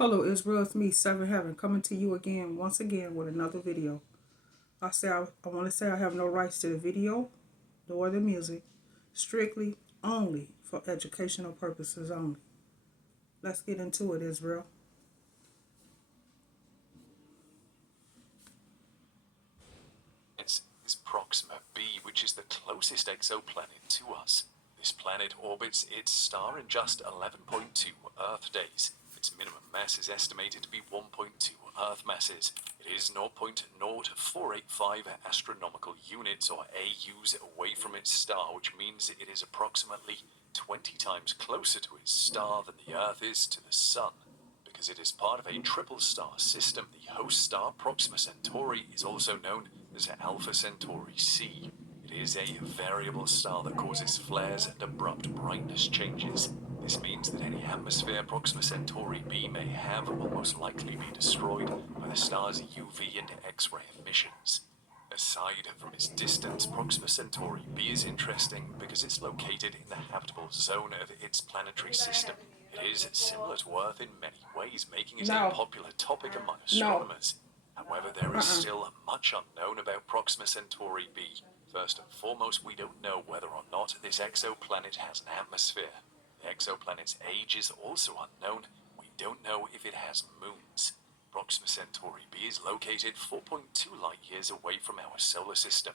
Hello, Israel. It's me, Seven Heaven, coming to you again, once again, with another video. I want to say I have no rights to the video nor the music, strictly only for educational purposes only. Let's get into it, Israel. This is Proxima b, which is the closest exoplanet to us. This planet orbits its star in just 11.2 Earth days. Its minimum mass is estimated to be 1.2 Earth masses. It is 0.0485 astronomical units, or AUs, away from its star, which means it is approximately 20 times closer to its star than the Earth is to the Sun. Because it is part of a triple star system, the host star Proxima Centauri is also known as Alpha Centauri c. It is a variable star that causes flares and abrupt brightness changes. This means that any atmosphere Proxima Centauri b may have will most likely be destroyed by the star's UV and X-ray emissions. Aside from its distance, Proxima Centauri b is interesting because it's located in the habitable zone of its planetary system. It is similar to Earth in many ways, making it a No, popular topic among no, astronomers. However, there is still much unknown about Proxima Centauri b. First and foremost, we don't know whether or not this exoplanet has an atmosphere. The exoplanet's age is also unknown. We don't know if it has moons. Proxima Centauri b is located 4.2 light-years away from our solar system.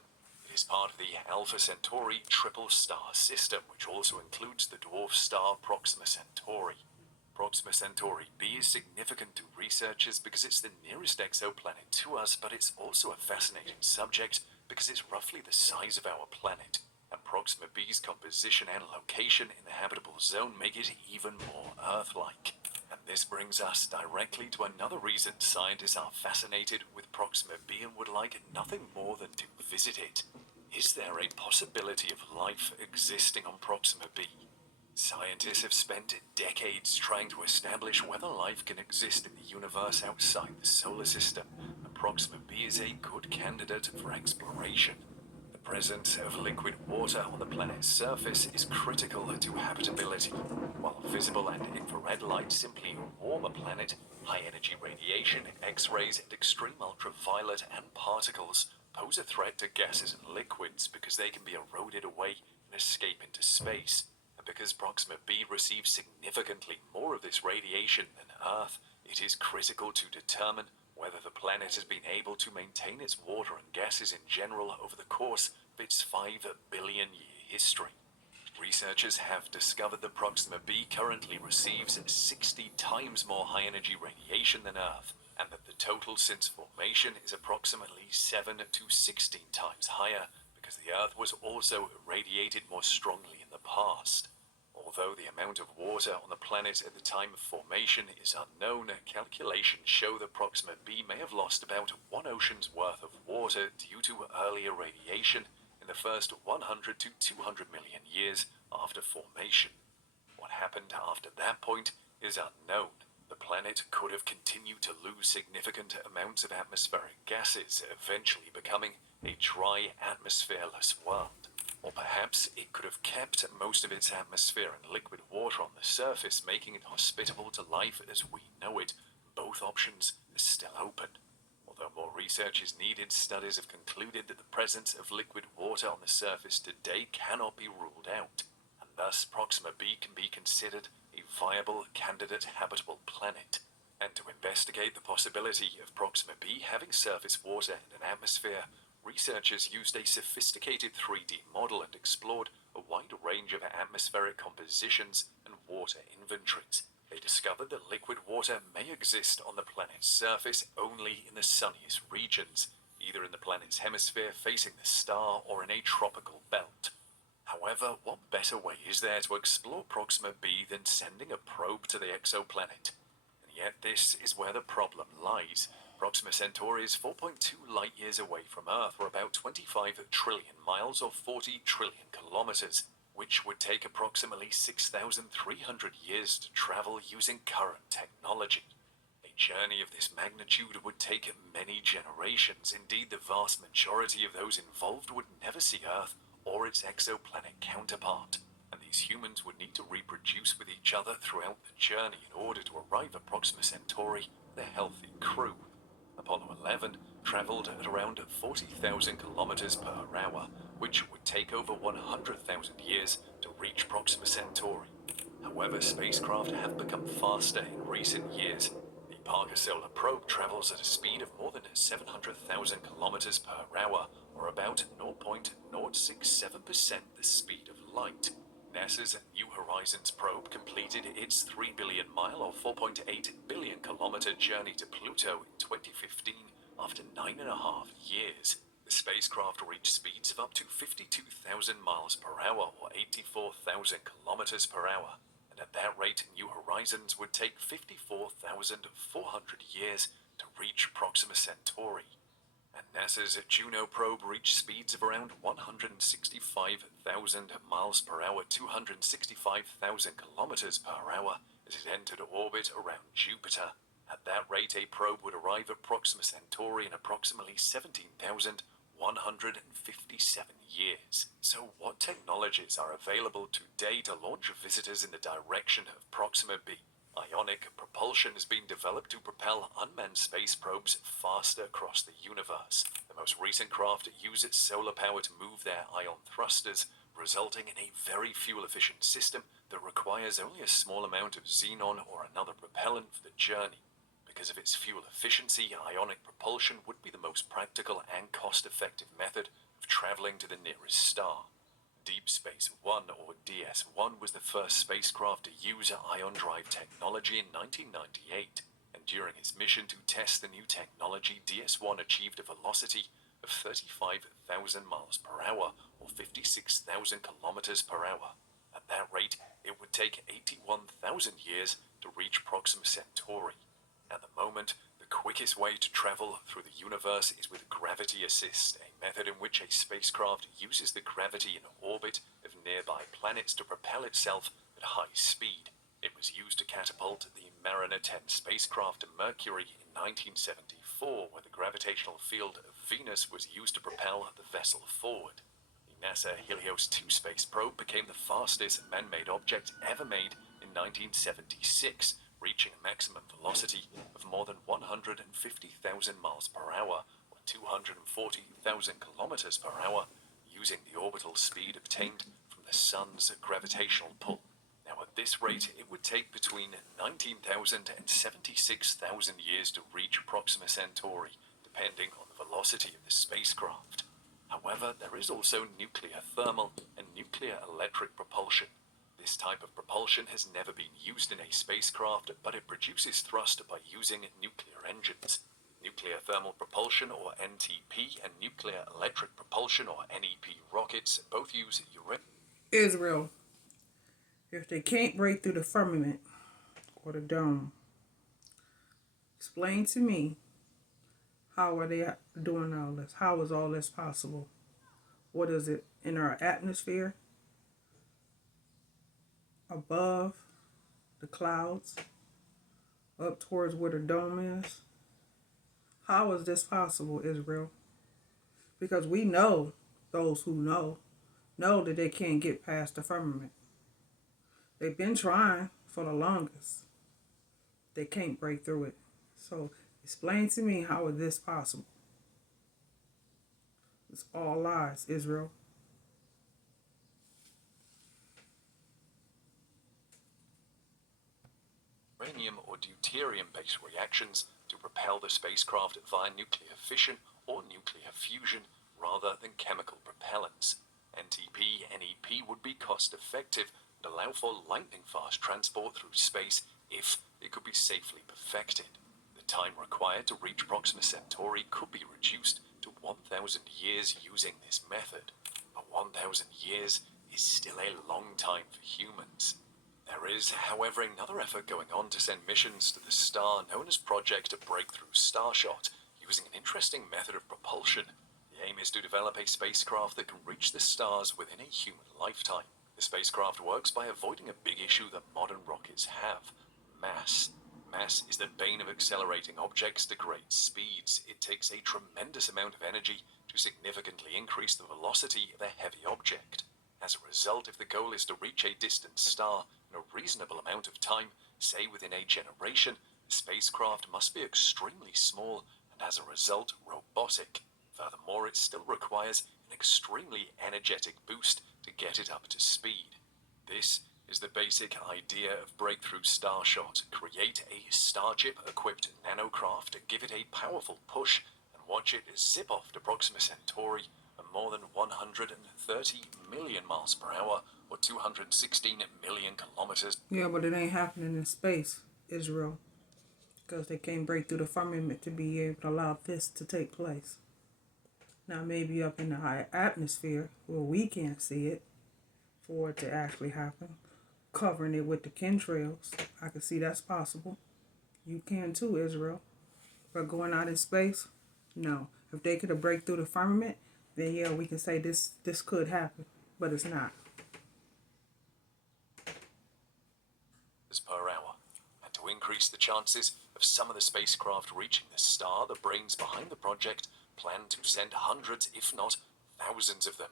It is part of the Alpha Centauri triple star system, which also includes the dwarf star Proxima Centauri. Proxima Centauri b is significant to researchers because it's the nearest exoplanet to us, but it's also a fascinating subject because it's roughly the size of our planet, and Proxima b's composition and location in the habitable zone make it even more Earth-like. And this brings us directly to another reason scientists are fascinated with Proxima b and would like nothing more than to visit it. Is there a possibility of life existing on Proxima b? Scientists have spent decades trying to establish whether life can exist in the universe outside the solar system, and Proxima b is a good candidate for exploration. The presence of liquid water on the planet's surface is critical to habitability. While visible and infrared light simply warm a planet, high-energy radiation, X-rays, and extreme ultraviolet and particles pose a threat to gases and liquids because they can be eroded away and escape into space. Because Proxima b receives significantly more of this radiation than Earth, it is critical to determine whether the planet has been able to maintain its water and gases in general over the course of its 5 billion-year history. Researchers have discovered that Proxima b currently receives 60 times more high-energy radiation than Earth, and that the total since formation is approximately 7 to 16 times higher, because the Earth was also irradiated more strongly in the past. Although the amount of water on the planet at the time of formation is unknown, calculations show that Proxima b may have lost about one ocean's worth of water due to earlier radiation in the first 100 to 200 million years after formation. What happened after that point is unknown. The planet could have continued to lose significant amounts of atmospheric gases, eventually becoming a dry, atmosphereless world. Or perhaps it could have kept most of its atmosphere and liquid water on the surface, making it hospitable to life as we know it. Both options are still open. Although more research is needed, studies have concluded that the presence of liquid water on the surface today cannot be ruled out, and thus Proxima b can be considered a viable candidate habitable planet. And to investigate the possibility of Proxima b having surface water and an atmosphere, researchers used a sophisticated 3D model and explored a wide range of atmospheric compositions and water inventories. They discovered that liquid water may exist on the planet's surface only in the sunniest regions, either in the planet's hemisphere facing the star or in a tropical belt. However, what better way is there to explore Proxima b than sending a probe to the exoplanet? And yet this is where the problem lies. Proxima Centauri is 4.2 light-years away from Earth, or about 25 trillion miles or 40 trillion kilometers, which would take approximately 6,300 years to travel using current technology. A journey of this magnitude would take many generations. Indeed, the vast majority of those involved would never see Earth or its exoplanet counterpart. And the these humans would need to reproduce with each other throughout the journey in order to arrive at Proxima Centauri with a healthy crew. Apollo 11 travelled at around 40,000 kilometers per hour, which would take over 100,000 years to reach Proxima Centauri. However, spacecraft have become faster in recent years. The Parker Solar Probe travels at a speed of more than 700,000 kilometers per hour, or about 0.067% the speed of light. NASA's New Horizons probe completed its 3 billion mile or 4.8 billion kilometer journey to Pluto in 2015 after 9.5 years. The spacecraft reached speeds of up to 52,000 miles per hour or 84,000 kilometers per hour. And at that rate, New Horizons would take 54,400 years to reach Proxima Centauri. And NASA's Juno probe reached speeds of around 165,000 miles per hour, 265,000 kilometers per hour as it entered orbit around Jupiter. At that rate, a probe would arrive at Proxima Centauri in approximately 17,157 years. So what technologies are available today to launch visitors in the direction of Proxima b? Ionic propulsion has been developed to propel unmanned space probes faster across the universe. The most recent craft use its solar power to move their ion thrusters, resulting in a very fuel-efficient system that requires only a small amount of xenon or another propellant for the journey. Because of its fuel efficiency, ionic propulsion would be the most practical and cost-effective method of traveling to the nearest star. Deep Space One, or DS-1, was the first spacecraft to use ion drive technology in 1998, and during its mission to test the new technology, DS-1 achieved a velocity of 35,000 miles per hour, or 56,000 kilometers per hour. At that rate, it would take 81,000 years to reach Proxima Centauri. At the moment, the quickest way to travel through the universe is with gravity assist, a method in which a spacecraft uses the gravity in orbit of nearby planets to propel itself at high speed. It was used to catapult the Mariner 10 spacecraft to Mercury in 1974, where the gravitational field of Venus was used to propel the vessel forward. The NASA Helios 2 space probe became the fastest man-made object ever made in 1976, reaching a maximum velocity of more than 150,000 miles per hour, or 240,000 kilometers per hour, using the orbital speed obtained from the Sun's gravitational pull. Now, at this rate, it would take between 19,000 and 76,000 years to reach Proxima Centauri, depending on the velocity of the spacecraft. However, there is also nuclear thermal and nuclear electric propulsion. This type of propulsion has never been used in a spacecraft, but it produces thrust by using nuclear engines. Nuclear thermal propulsion, or NTP, and nuclear electric propulsion, or NEP rockets both use uranium. Israel, if they can't break through the firmament or the dome, explain to me, how are they doing all this? How is all this possible? What is it in our atmosphere? Above the clouds? Up towards where the dome is? How is this possible, Israel? Because we know, those who know that they can't get past the firmament. They've been trying for the longest. They can't break through it. So explain to me, how is this possible? It's all lies, Israel. Uranium or deuterium-based reactions to propel the spacecraft via nuclear fission or nuclear fusion rather than chemical propellants. NTP, NEP would be cost-effective and allow for lightning-fast transport through space if it could be safely perfected. The time required to reach Proxima Centauri could be reduced to 1,000 years using this method, but 1,000 years is still a long time for humans. There is, however, another effort going on to send missions to the star known as Project Breakthrough Starshot, using an interesting method of propulsion. The aim is to develop a spacecraft that can reach the stars within a human lifetime. The spacecraft works by avoiding a big issue that modern rockets have: mass. Mass is the bane of accelerating objects to great speeds. It takes a tremendous amount of energy to significantly increase the velocity of a heavy object. As a result, if the goal is to reach a distant star in a reasonable amount of time, say within a generation, the spacecraft must be extremely small and as a result robotic. Furthermore, it still requires an extremely energetic boost to get it up to speed. This is the basic idea of Breakthrough Starshot. Create a Starship-equipped nanocraft to give it a powerful push and watch it zip off to Proxima Centauri at more than 130 million miles per hour or 216 million kilometers. Yeah, but it ain't happening in space, Israel, because they can't break through the firmament to be able to allow this to take place. Now, maybe up in the high atmosphere where we can't see it, for it to actually happen, covering it with the chemtrails, I can see that's possible. You can too, Israel. But going out in space, no. If they could break through the firmament, then yeah, we can say this could happen, but it's not. Per hour, and to increase the chances of some of the spacecraft reaching the star, the brains behind the project plan to send hundreds, if not thousands of them.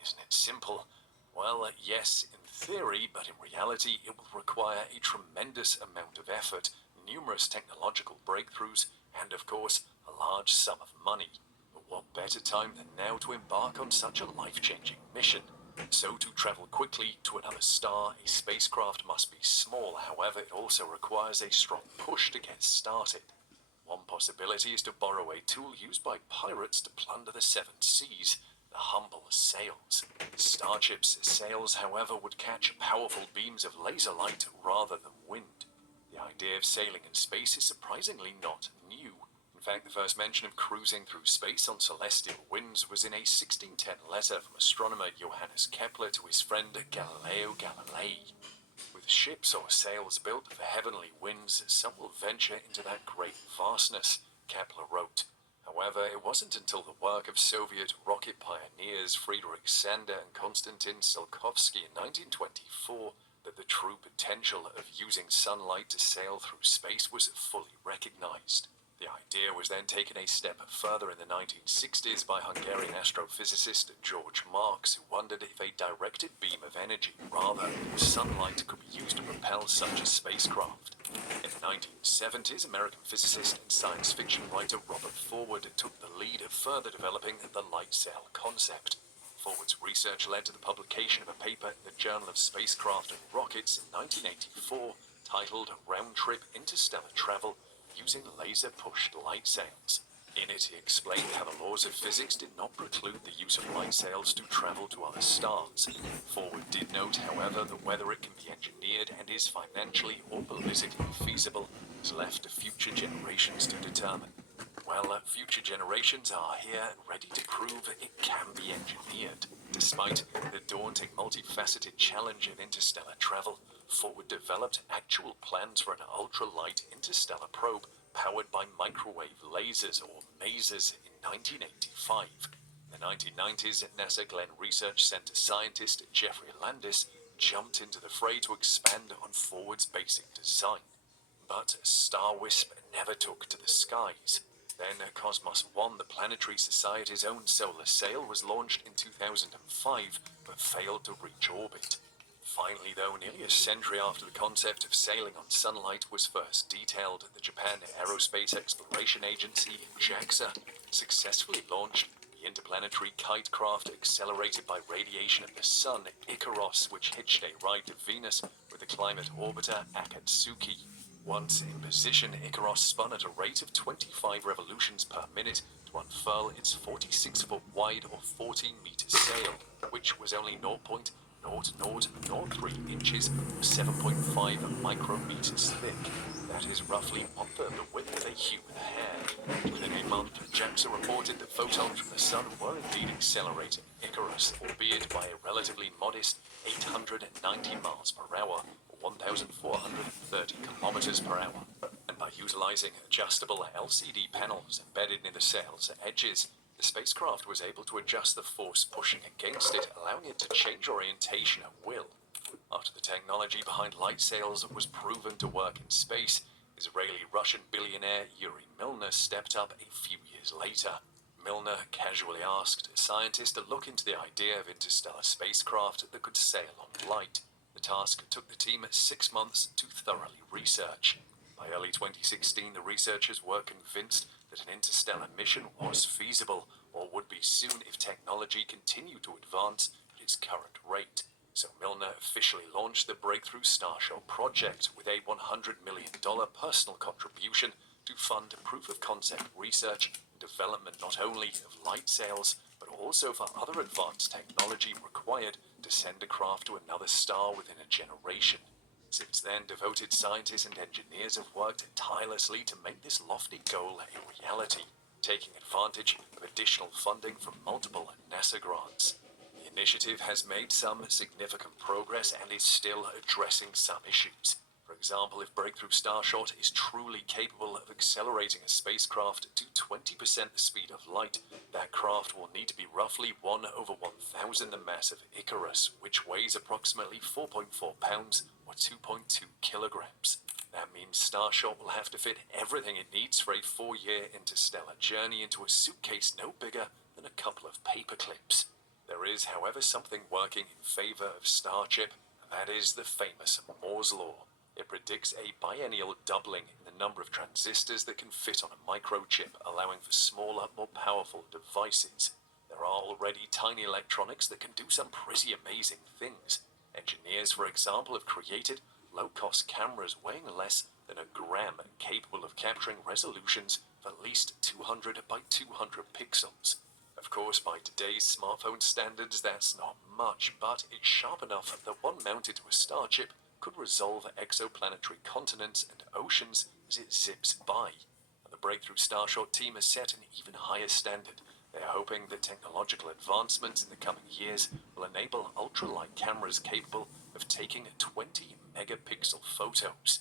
Isn't it simple? Well, yes, in theory, but in reality it will require a tremendous amount of effort, numerous technological breakthroughs, and of course, a large sum of money. But what better time than now to embark on such a life-changing mission? So to travel quickly to another star, a spacecraft must be small. However, it also requires a strong push to get started. One possibility is to borrow a tool used by pirates to plunder the seven seas, the humble sails. Starship's sails, however, would catch powerful beams of laser light rather than wind. The idea of sailing in space is surprisingly not new. In fact, the first mention of cruising through space on celestial winds was in a 1610 letter from astronomer Johannes Kepler to his friend Galileo Galilei. With ships or sails built for heavenly winds, some will venture into that great vastness, Kepler wrote. However, it wasn't until the work of Soviet rocket pioneers Friedrich Sander and Konstantin Tsiolkovsky in 1924 that the true potential of using sunlight to sail through space was fully recognized. The idea was then taken a step further in the 1960s by Hungarian astrophysicist George Marks, who wondered if a directed beam of energy rather than sunlight could be used to propel such a spacecraft. In the 1970s, American physicist and science fiction writer Robert Forward took the lead of further developing the light sail concept. Forward's research led to the publication of a paper in the Journal of Spacecraft and Rockets in 1984 titled Round Trip Interstellar Travel Using Laser-Pushed Light Sails. In it, he explained how the laws of physics did not preclude the use of light sails to travel to other stars. Forward did note, however, that whether it can be engineered and is financially or politically feasible is left to future generations to determine. Well, future generations are here and ready to prove it can be engineered. Despite the daunting, multifaceted challenge of interstellar travel, Forward developed actual plans for an ultralight interstellar probe powered by microwave lasers, or masers, in 1985. In the 1990s, NASA Glenn Research Center scientist Jeffrey Landis jumped into the fray to expand on Forward's basic design. But StarWisp never took to the skies. Then Cosmos 1, the Planetary Society's own solar sail, was launched in 2005, but failed to reach orbit. Finally, though, nearly a century after the concept of sailing on sunlight was first detailed, the Japan Aerospace Exploration Agency, JAXA, successfully launched the interplanetary kite craft accelerated by radiation of the sun, Icaros, which hitched a ride to Venus with the climate orbiter Akatsuki. Once in position, Icaros spun at a rate of 25 revolutions per minute to unfurl its 46-foot wide or 14-meter sail, which was only 0.0003 inches or 7.5 micrometers thick. That is roughly one-third the width of a human hair. Within a month, JAXA reported that photons from the sun were indeed accelerating Icarus, albeit by a relatively modest 890 miles per hour, or 1,430 kilometers per hour. And by utilizing adjustable LCD panels embedded near the sail's edges, the spacecraft was able to adjust the force pushing against it, allowing it to change orientation at will. After the technology behind light sails was proven to work in space, Israeli-Russian billionaire Yuri Milner stepped up a few years later. Milner casually asked a scientist to look into the idea of interstellar spacecraft that could sail on light. The task took the team 6 months to thoroughly research. By early 2016, the researchers were convinced that an interstellar mission was feasible, or would be soon if technology continued to advance at its current rate. So Milner officially launched the Breakthrough Starshot project with a $100 million personal contribution to fund proof-of-concept research and development not only of light sails, but also for other advanced technology required to send a craft to another star within a generation. Since then, devoted scientists and engineers have worked tirelessly to make this lofty goal a reality, taking advantage of additional funding from multiple NASA grants. The initiative has made some significant progress and is still addressing some issues. For example, if Breakthrough Starshot is truly capable of accelerating a spacecraft to 20% the speed of light, that craft will need to be roughly 1/1000 the mass of Icarus, which weighs approximately 4.4 pounds or 2.2 kilograms. That means Starshot will have to fit everything it needs for a 4-year interstellar journey into a suitcase no bigger than a couple of paper clips. There is, however, something working in favor of Starship, and that is the famous Moore's Law. It predicts a biennial doubling in the number of transistors that can fit on a microchip, allowing for smaller, more powerful devices. There are already tiny electronics that can do some pretty amazing things. Engineers, for example, have created low-cost cameras weighing less than a gram and capable of capturing resolutions of at least 200 by 200 pixels. Of course, by today's smartphone standards, that's not much, but it's sharp enough that one mounted to a Starship could resolve exoplanetary continents and oceans as it zips by. And the Breakthrough Starshot team has set an even higher standard. They are hoping that technological advancements in the coming years will enable ultralight cameras capable of taking 20 megapixel photos.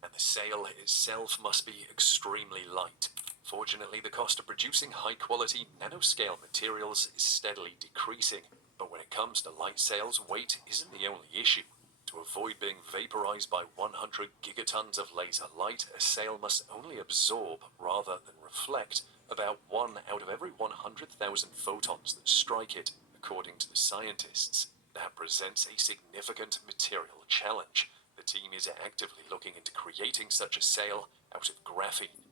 And the sail itself must be extremely light. Fortunately, the cost of producing high-quality nanoscale materials is steadily decreasing, but when it comes to light sails, weight isn't the only issue. To avoid being vaporized by 100 gigatons of laser light, a sail must only absorb, rather than reflect, about 1 out of every 100,000 photons that strike it, according to the scientists. That presents a significant material challenge. The team is actively looking into creating such a sail out of graphene.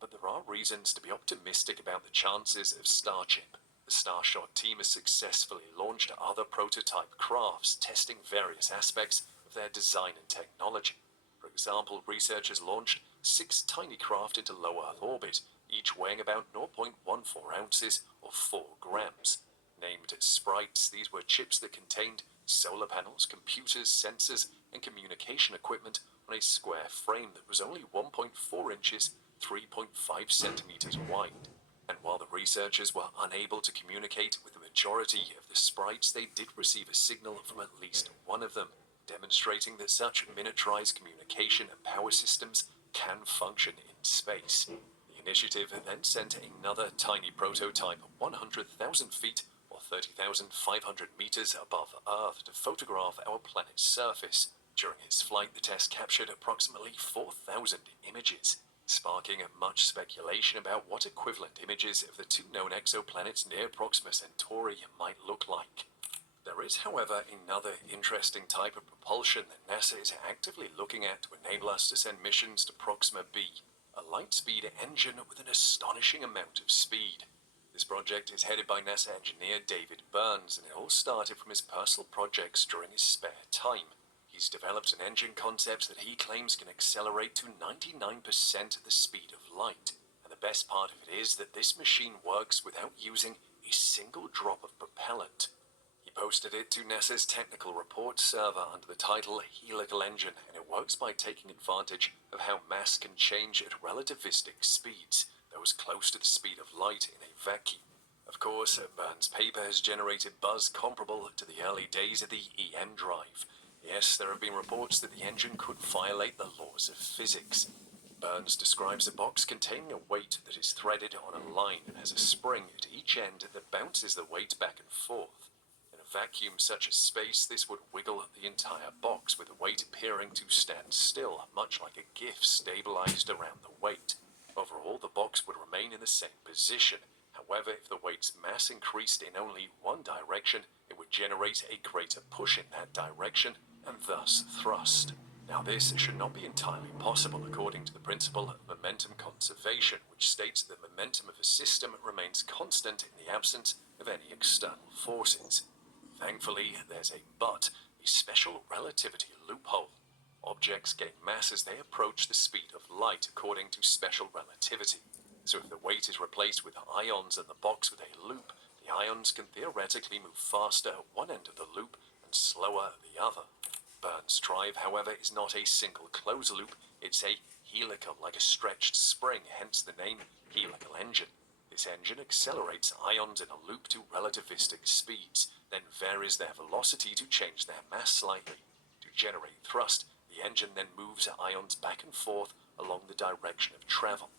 But there are reasons to be optimistic about the chances of Starship. The Starshot team has successfully launched other prototype crafts, testing various aspects of their design and technology. For example, researchers launched 6 tiny craft into low Earth orbit, each weighing about 0.14 ounces or 4 grams. Named Sprites, these were chips that contained solar panels, computers, sensors, and communication equipment on a square frame that was only 1.4 inches, 3.5 centimeters wide. And while the researchers were unable to communicate with the majority of the sprites, they did receive a signal from at least one of them, demonstrating that such miniaturized communication and power systems can function in space. The initiative then sent another tiny prototype 100,000 feet or 30,500 meters above Earth to photograph our planet's surface. During its flight, the test captured approximately 4,000 images, sparking much speculation about what equivalent images of the 2 known exoplanets near Proxima Centauri might look like. There is, however, another interesting type of propulsion that NASA is actively looking at to enable us to send missions to Proxima b, a light-speed engine with an astonishing amount of speed. This project is headed by NASA engineer David Burns, and it all started from his personal projects during his spare time. He's developed an engine concept that he claims can accelerate to 99% of the speed of light. And the best part of it is that this machine works without using a single drop of propellant. He posted it to NASA's technical report server under the title Helical Engine, and it works by taking advantage of how mass can change at relativistic speeds, those close to the speed of light in a vacuum. Of course, Burns' paper has generated buzz comparable to the early days of the EM drive. Yes, there have been reports that the engine could violate the laws of physics. Burns describes a box containing a weight that is threaded on a line and has a spring at each end that bounces the weight back and forth. In a vacuum such as space, this would wiggle the entire box, with the weight appearing to stand still, much like a GIF stabilized around the weight. Overall, the box would remain in the same position, However, if the weight's mass increased in only one direction, it would generate a greater push in that direction, and thus thrust. Now this should not be entirely possible according to the principle of momentum conservation, which states that the momentum of a system remains constant in the absence of any external forces. Thankfully, there's a but, a special relativity loophole. Objects gain mass as they approach the speed of light according to special relativity. So if the weight is replaced with ions in the box with a loop, the ions can theoretically move faster at one end of the loop and slower at the other. Burn's drive, however, is not a single closed loop, it's a helical, like a stretched spring, hence the name helical engine. This engine accelerates ions in a loop to relativistic speeds, then varies their velocity to change their mass slightly. To generate thrust, the engine then moves ions back and forth along the direction of travel.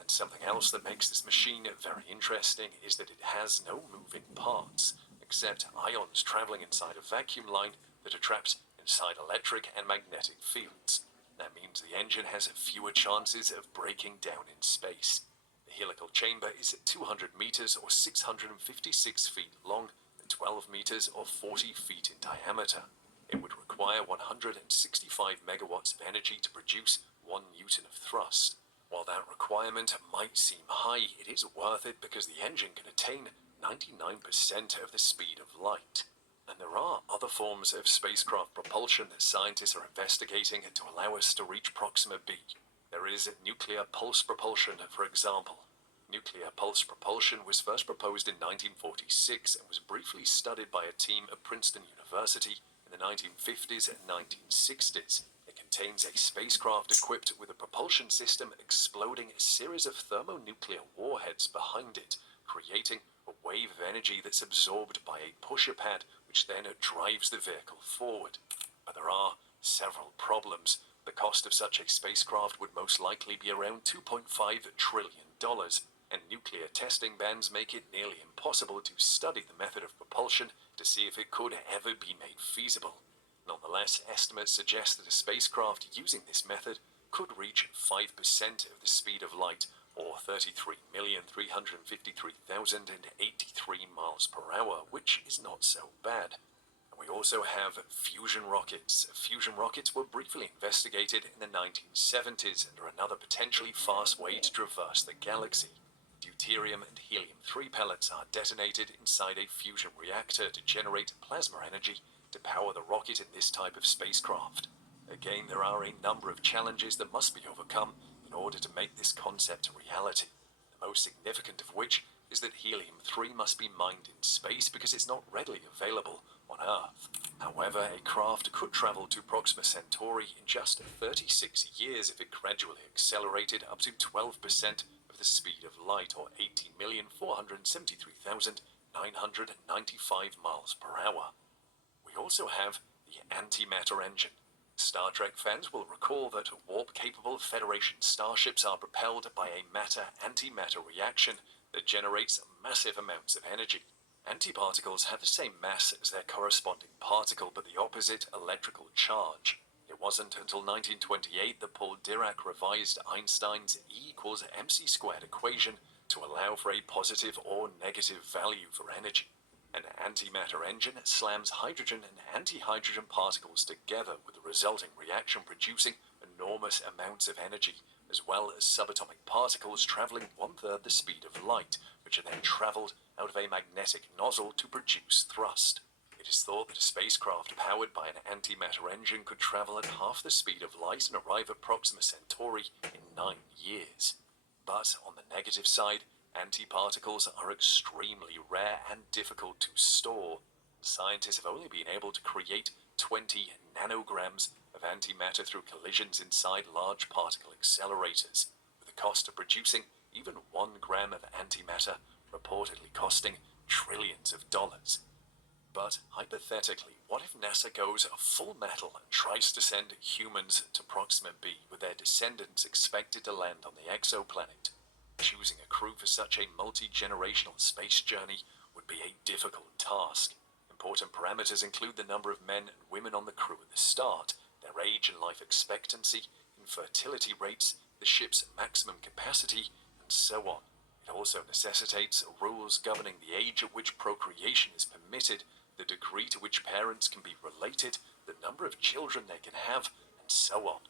And something else that makes this machine very interesting is that it has no moving parts, except ions traveling inside a vacuum line that are trapped inside electric and magnetic fields. That means the engine has fewer chances of breaking down in space. The helical chamber is 200 meters or 656 feet long and 12 meters or 40 feet in diameter. It would require 165 megawatts of energy to produce 1 newton of thrust. While that requirement might seem high, it is worth it because the engine can attain 99% of the speed of light. And there are other forms of spacecraft propulsion that scientists are investigating to allow us to reach Proxima b. There is nuclear pulse propulsion, for example. Nuclear pulse propulsion was first proposed in 1946 and was briefly studied by a team at Princeton University in the 1950s and 1960s. It contains a spacecraft equipped with a propulsion system exploding a series of thermonuclear warheads behind it, creating a wave of energy that's absorbed by a pusher pad, which then drives the vehicle forward. But there are several problems. The cost of such a spacecraft would most likely be around $2.5 trillion, and nuclear testing bans make it nearly impossible to study the method of propulsion to see if it could ever be made feasible. Nonetheless, estimates suggest that a spacecraft using this method could reach 5% of the speed of light, or 33,353,083 miles per hour, which is not so bad. And we also have fusion rockets. Fusion rockets were briefly investigated in the 1970s and are another potentially fast way to traverse the galaxy. Deuterium and helium-3 pellets are detonated inside a fusion reactor to generate plasma energy to power the rocket in this type of spacecraft. Again, there are a number of challenges that must be overcome in order to make this concept a reality. The most significant of which is that helium-3 must be mined in space because it's not readily available on Earth. However, a craft could travel to Proxima Centauri in just 36 years if it gradually accelerated up to 12% of the speed of light, or 18,473,995 miles per hour. We also have the antimatter engine. Star Trek fans will recall that warp-capable Federation starships are propelled by a matter-antimatter reaction that generates massive amounts of energy. Antiparticles have the same mass as their corresponding particle, but the opposite electrical charge. It wasn't until 1928 that Paul Dirac revised Einstein's E=mc² equation to allow for a positive or negative value for energy. An antimatter engine slams hydrogen and antihydrogen particles together, with the resulting reaction producing enormous amounts of energy, as well as subatomic particles traveling 1/3 the speed of light, which are then traveled out of a magnetic nozzle to produce thrust. It is thought that a spacecraft powered by an antimatter engine could travel at half the speed of light and arrive at Proxima Centauri in 9 years. But on the negative side, antiparticles are extremely rare and difficult to store. Scientists have only been able to create 20 nanograms of antimatter through collisions inside large particle accelerators, with the cost of producing even 1 gram of antimatter reportedly costing trillions of dollars. But hypothetically, what if NASA goes full metal and tries to send humans to Proxima b, with their descendants expected to land on the exoplanet? Choosing a crew for such a multi-generational space journey would be a difficult task. Important parameters include the number of men and women on the crew at the start, their age and life expectancy, infertility rates, the ship's maximum capacity, and so on. It also necessitates rules governing the age at which procreation is permitted, the degree to which parents can be related, the number of children they can have, and so on.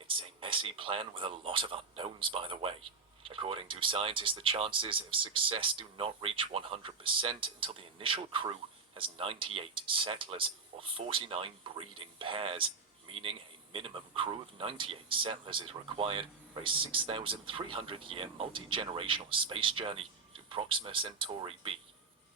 It's a messy plan with a lot of unknowns, by the way. According to scientists, the chances of success do not reach 100% until the initial crew has 98 settlers or 49 breeding pairs, meaning a minimum crew of 98 settlers is required for a 6,300-year multi-generational space journey to Proxima Centauri b.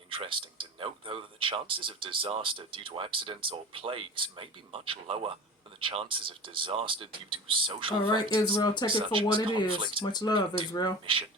Interesting to note, though, that the chances of disaster due to accidents or plagues may be much lower than the chances of disaster due to social All right, factors, Israel, take it for such what as it is. conflict Much and love, Israel. mission.